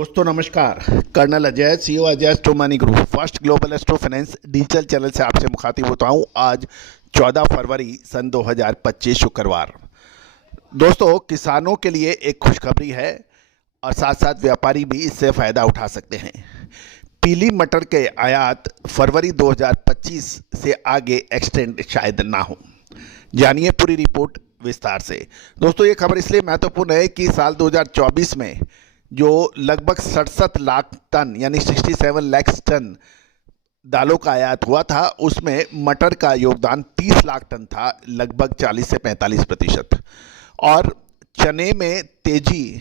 दोस्तों नमस्कार। Colonel Ajay, CEO Ajay astro money group, first global astro finance digital channel से आपसे मुखातिब होता हूं। आज 14 फरवरी सन 2025 शुक्रवार। दोस्तों, किसानों के लिए एक खुशखबरी है और साथ साथ व्यापारी भी इससे फ़ायदा उठा सकते हैं। पीली मटर के आयात फरवरी 2025 से आगे एक्सटेंड शायद ना हो। जानिए पूरी रिपोर्ट विस्तार से। दोस्तों, ये खबर इसलिए महत्वपूर्ण है कि साल 2024 में जो लगभग 67 लाख टन यानी 67 लाख टन दालों का आयात हुआ था, उसमें मटर का योगदान 30 लाख टन था, लगभग 40 से 45%। और चने में तेजी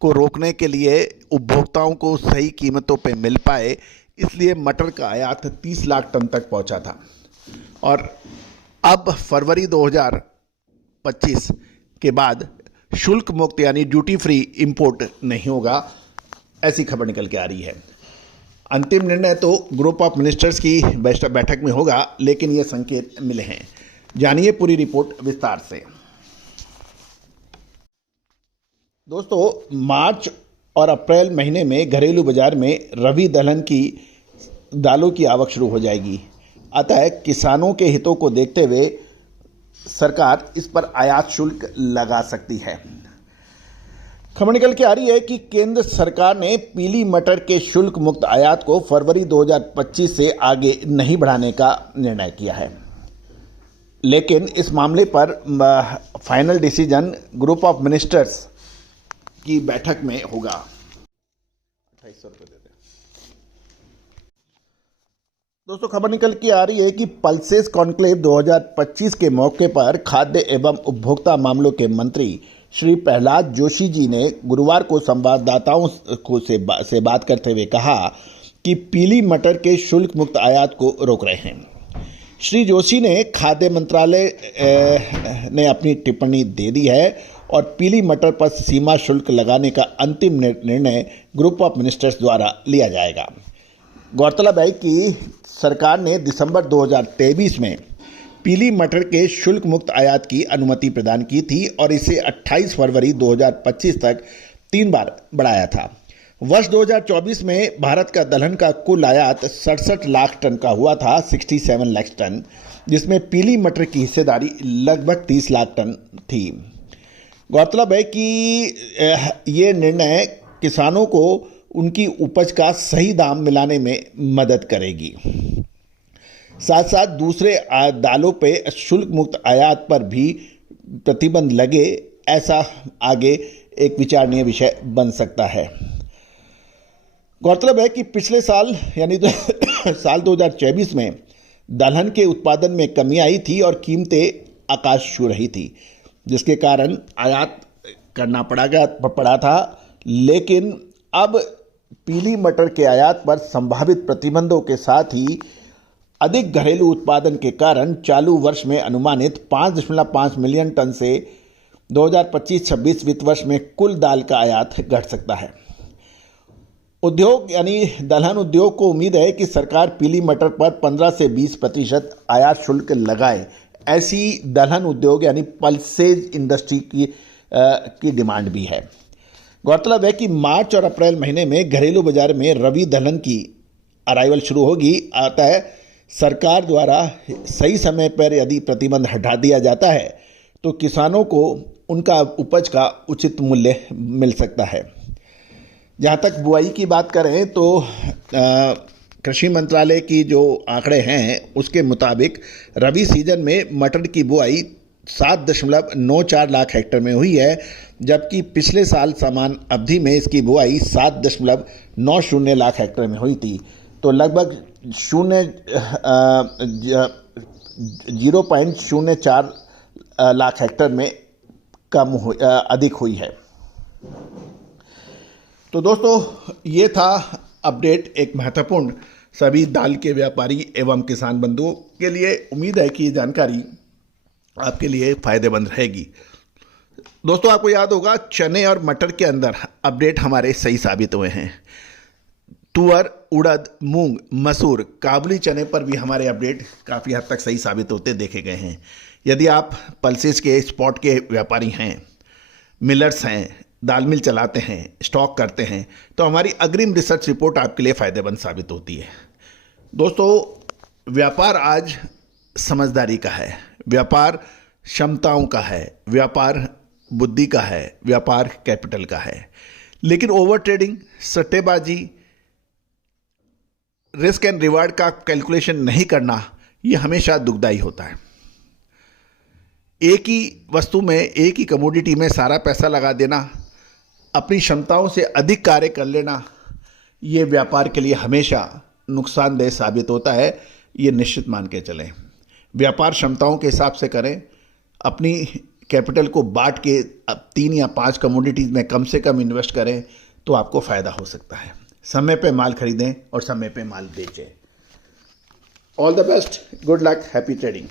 को रोकने के लिए उपभोक्ताओं को सही कीमतों पे मिल पाए, इसलिए मटर का आयात 30 लाख टन तक पहुंचा था। और अब फरवरी 2025 के बाद शुल्क मुक्त यानी ड्यूटी फ्री इंपोर्ट नहीं होगा, ऐसी खबर निकल के आ रही है। अंतिम निर्णय तो ग्रुप ऑफ मिनिस्टर्स की बैठक में होगा, लेकिन ये संकेत मिले हैं। जानिए पूरी रिपोर्ट विस्तार से। दोस्तों, मार्च और अप्रैल महीने में घरेलू बाजार में रबी दलहन की दालों की आवक शुरू हो जाएगी। अतः किसानों के हितों को देखते हुए सरकार इस पर आयात शुल्क लगा सकती है। खबर निकल के आ रही है कि केंद्र सरकार ने पीली मटर के शुल्क मुक्त आयात को फरवरी 2025 से आगे नहीं बढ़ाने का निर्णय किया है, लेकिन इस मामले पर final decision group of ministers की बैठक में होगा। 2800 रुपये देते हैं। दोस्तों, खबर निकल के आ रही है कि पल्सेस कॉन्क्लेव 2025 के मौके पर खाद्य एवं उपभोक्ता मामलों के मंत्री श्री प्रहलाद जोशी जी ने गुरुवार को संवाददाताओं से बात करते हुए कहा कि पीली मटर के शुल्क मुक्त आयात को रोक रहे हैं। श्री जोशी ने खाद्य मंत्रालय ने अपनी टिप्पणी दे दी है और पीली मटर पर सीमा शुल्क लगाने का अंतिम निर्णय ग्रुप ऑफ मिनिस्टर्स द्वारा लिया जाएगा। गौरतलब है कि सरकार ने दिसंबर 2023 में पीली मटर के शुल्क मुक्त आयात की अनुमति प्रदान की थी और इसे 28 फरवरी 2025 तक 3 बार बढ़ाया था। वर्ष 2024 में भारत का दलहन का कुल आयात 67 लाख टन का हुआ था, 67 लाख टन, जिसमें पीली मटर की हिस्सेदारी लगभग 30 लाख टन थी। गौरतलब है कि ये निर्णय किसानों को उनकी उपज का सही दाम मिलाने में मदद करेगी। साथ साथ दूसरे दालों पे शुल्क मुक्त आयात पर भी प्रतिबंध लगे, ऐसा आगे एक विचारणीय विषय बन सकता है। गौरतलब है कि पिछले साल यानी साल 2024 में दलहन के उत्पादन में कमी आई थी और कीमतें आकाश छू रही थी, जिसके कारण आयात करना पड़ा था। लेकिन अब पीली मटर के आयात पर संभावित प्रतिबंधों के साथ ही अधिक घरेलू उत्पादन के कारण चालू वर्ष में अनुमानित 5.5 मिलियन टन से 2025-26 वित्त वर्ष में कुल दाल का आयात घट सकता है। उद्योग यानी दलहन उद्योग को उम्मीद है कि सरकार पीली मटर पर 15 से 20% आयात शुल्क लगाए। ऐसी दलहन उद्योग यानी पल्सेज इंडस्ट्री की डिमांड भी है। गौरतलब है कि मार्च और अप्रैल महीने में घरेलू बाजार में रबी दलहन की अराइवल शुरू होगी। अतः सरकार द्वारा सही समय पर यदि प्रतिबंध हटा दिया जाता है तो किसानों को उनका उपज का उचित मूल्य मिल सकता है। जहाँ तक बुआई की बात करें तो कृषि मंत्रालय की जो आंकड़े हैं उसके मुताबिक रबी सीजन में मटर की बुआई 7.94 लाख हेक्टेयर में हुई है, जबकि पिछले साल समान अवधि में इसकी बुआई 7.90 लाख हेक्टेयर में हुई थी। तो लगभग 0.04 लाख हेक्टेयर में अधिक हुई है। तो दोस्तों, ये था अपडेट, एक महत्वपूर्ण सभी दाल के व्यापारी एवं किसान बंधुओं के लिए। उम्मीद है कि ये जानकारी आपके लिए फ़ायदेमंद रहेगी। दोस्तों, आपको याद होगा चने और मटर के अंदर अपडेट हमारे सही साबित हुए हैं। तुअर, उड़द, मूंग, मसूर, काबुली चने पर भी हमारे अपडेट काफ़ी हद तक सही साबित होते देखे गए हैं। यदि आप पल्सेस के स्पॉट के व्यापारी हैं, मिलर्स हैं, दाल मिल चलाते हैं, स्टॉक करते हैं, तो हमारी अग्रिम रिसर्च रिपोर्ट आपके लिए फ़ायदेमंद साबित होती है। दोस्तों, व्यापार आज समझदारी का है, व्यापार क्षमताओं का है, व्यापार बुद्धि का है, व्यापार कैपिटल का है। लेकिन ओवर ट्रेडिंग, सट्टेबाजी, रिस्क एंड रिवार्ड का कैलकुलेशन नहीं करना, ये हमेशा दुखदाई होता है। एक ही वस्तु में, एक ही कमोडिटी में सारा पैसा लगा देना, अपनी क्षमताओं से अधिक कार्य कर लेना, ये व्यापार के लिए हमेशा नुकसानदेह साबित होता है। ये निश्चित मान के चलें। व्यापार क्षमताओं के हिसाब से करें, अपनी कैपिटल को बांट के 3 या 5 कमोडिटीज़ में कम से कम इन्वेस्ट करें तो आपको फ़ायदा हो सकता है। समय पे माल खरीदें और समय पे माल बेचें। All the best, good luck, happy trading.